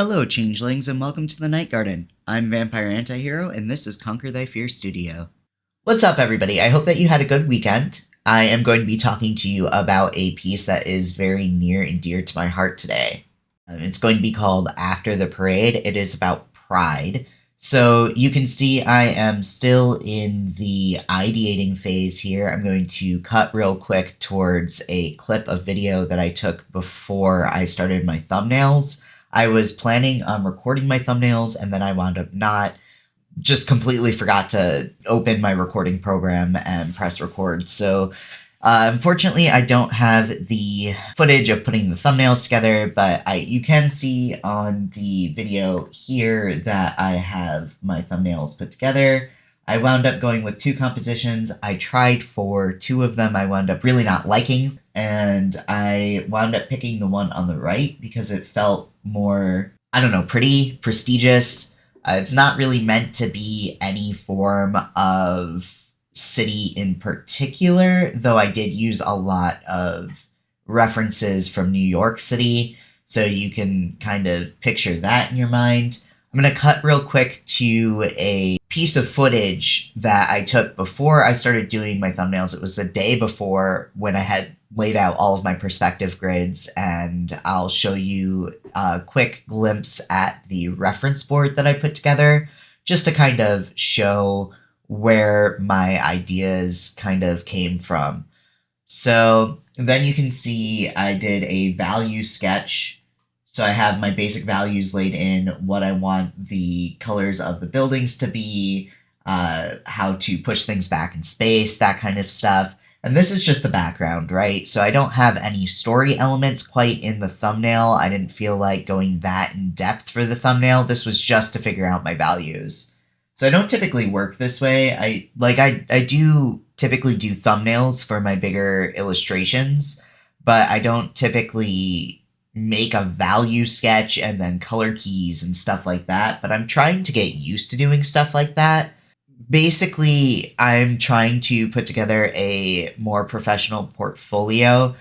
Hello, changelings, and welcome to the Night Garden. I'm VampireAntihero, and this is Conquer Thy Fear Studio. What's up, everybody? I hope that you had a good weekend. I am going to be talking to you about a piece that is very near and dear to my heart today. It's going to be called After the Parade. It is about pride. So you can see I am still in the ideating phase here. I'm going to cut real quick towards a clip of video that I took before I started my thumbnails. I was planning on recording my thumbnails, and then I wound up not. Just completely forgot to open my recording program and press record. So unfortunately, I don't have the footage of putting the thumbnails together, but you can see on the video here that I have my thumbnails put together. I wound up going with two compositions. I tried for two of them I wound up really not liking, and I wound up picking the one on the right because it felt more, pretty, prestigious. It's not really meant to be any form of city in particular, though I did use a lot of references from New York City, so you can kind of picture that in your mind. I'm going to cut real quick to a piece of footage that I took before I started doing my thumbnails. It was the day before when I had laid out all of my perspective grids, and I'll show you a quick glimpse at the reference board that I put together just to kind of show where my ideas kind of came from. So then you can see I did a value sketch. So I have my basic values laid in, what I want the colors of the buildings to be, how to push things back in space, that kind of stuff. And this is just the background, right? So I don't have any story elements quite in the thumbnail. I didn't feel like going that in depth for the thumbnail. This was just to figure out my values. So I don't typically work this way. I do typically do thumbnails for my bigger illustrations, but I don't typically make a value sketch and then color keys and stuff like that. But I'm trying to get used to doing stuff like that. Basically, I'm trying to put together a more professional portfolio.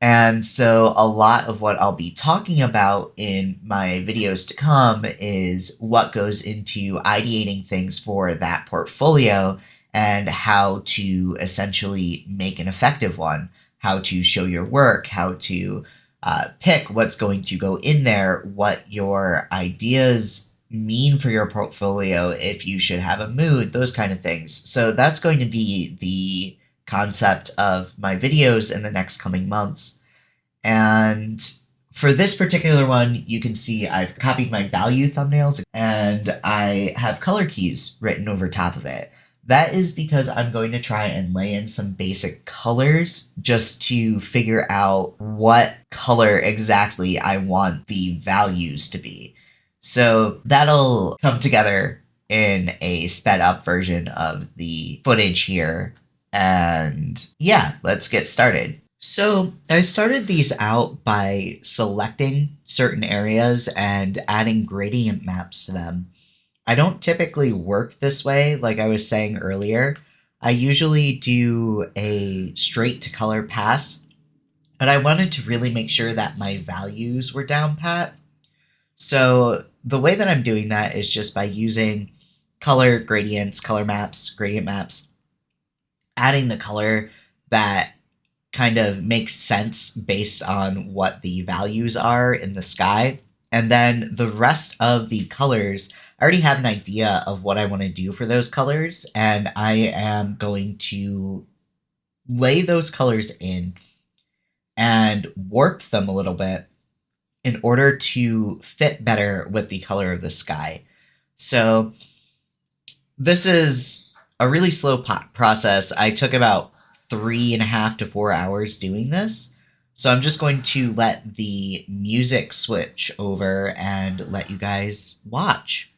And so a lot of what I'll be talking about in my videos to come is what goes into ideating things for that portfolio and how to essentially make an effective one, how to show your work, how to pick what's going to go in there, what your ideas mean for your portfolio, if you should have a mood, those kind of things. So that's going to be the concept of my videos in the next coming months. And for this particular one, you can see I've copied my value thumbnails and I have color keys written over top of it. That is because I'm going to try and lay in some basic colors just to figure out what color exactly I want the values to be. So that'll come together in a sped up version of the footage here. And yeah, let's get started. So I started these out by selecting certain areas and adding gradient maps to them. I don't typically work this way, like I was saying earlier. I usually do a straight to color pass, but I wanted to really make sure that my values were down pat. So the way that I'm doing that is just by using color gradients, color maps, gradient maps, adding the color that kind of makes sense based on what the values are in the sky. And then the rest of the colors, I already have an idea of what I want to do for those colors, and I am going to lay those colors in and warp them a little bit in order to fit better with the color of the sky. So this is a really slow process. I took about 3.5 to 4 hours doing this. So I'm just going to let the music switch over and let you guys watch.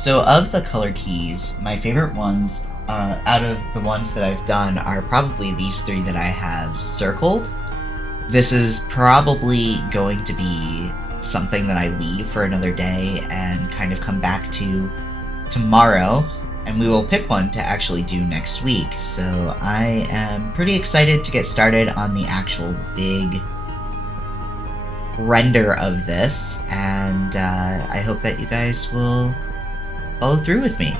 So of the color keys, my favorite ones out of the ones that I've done are probably these three that I have circled. This is probably going to be something that I leave for another day and kind of come back to tomorrow, and we will pick one to actually do next week. So I am pretty excited to get started on the actual big render of this, and I hope that you guys will follow through with me.